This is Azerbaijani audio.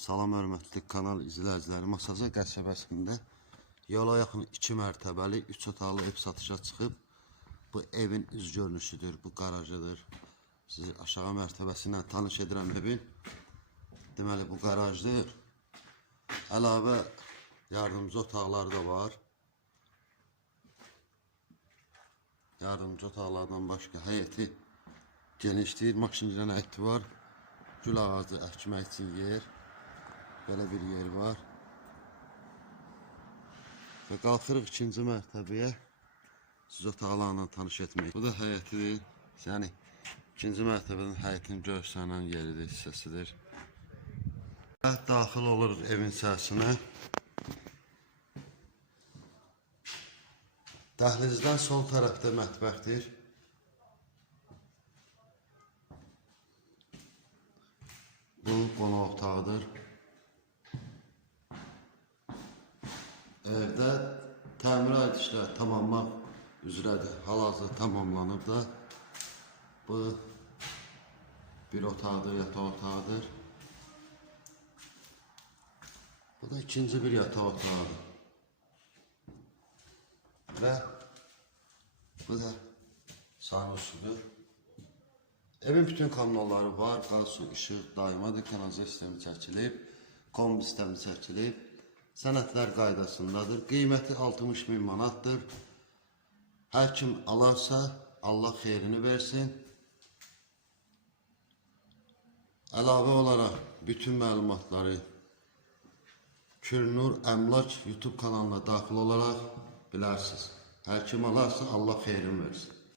Salam hörmətli kanal izləyiciləri. Masaza qəsəbəsində yola yaxın 2 mərtəbəli 3 otaqlı ev satışa çıxıb. Bu evin üz görünüşüdür, bu qarajıdır. Sizi aşağı mərtəbəsindən tanış edirəm evin. Deməli bu qarajdır. Əlavə yardımcı otaqları da var. Yardımcı otaqlardan başqa həyəti genişdir. Maşıncıdan əkti var. Gül ağacı əkmək üçün yer. Belə bir yer var. Və qalxırıq ikinci mərtəbəyə. Siz otaqlarla tanış etmək. Bu da həyətidir. Yəni ikinci mərtəbədən həyətin göstərən yeridir, hissəsidir. Və daxil oluruq evin içərisinə. Dəhlizdən sol tərəfdə mətbəxdir. Bu qonaq otağıdır. Evdə təmirat işləri tamamlamaq üzrədir. Hal-hazırda tamamlanıb da. Bu bir otaqdır, yataq otağıdır. Bu da ikinci bir yataq otağıdır. Və bu da sarhoşudur. Evin bütün kanalları var. Qaz, su, işıq, daimadır. Kanalizasiya sistemi çəkilib. Kombi sistemi çəkilib. Sənədlər qaydasındadır. Qiyməti 60 min manatdır. Hər kim alarsa Allah xeyrini versin. Əlavə olaraq bütün məlumatları Kürnur Əmlak YouTube kanalına daxil olaraq bilərsiniz. Hər kim alarsa Allah xeyrini versin.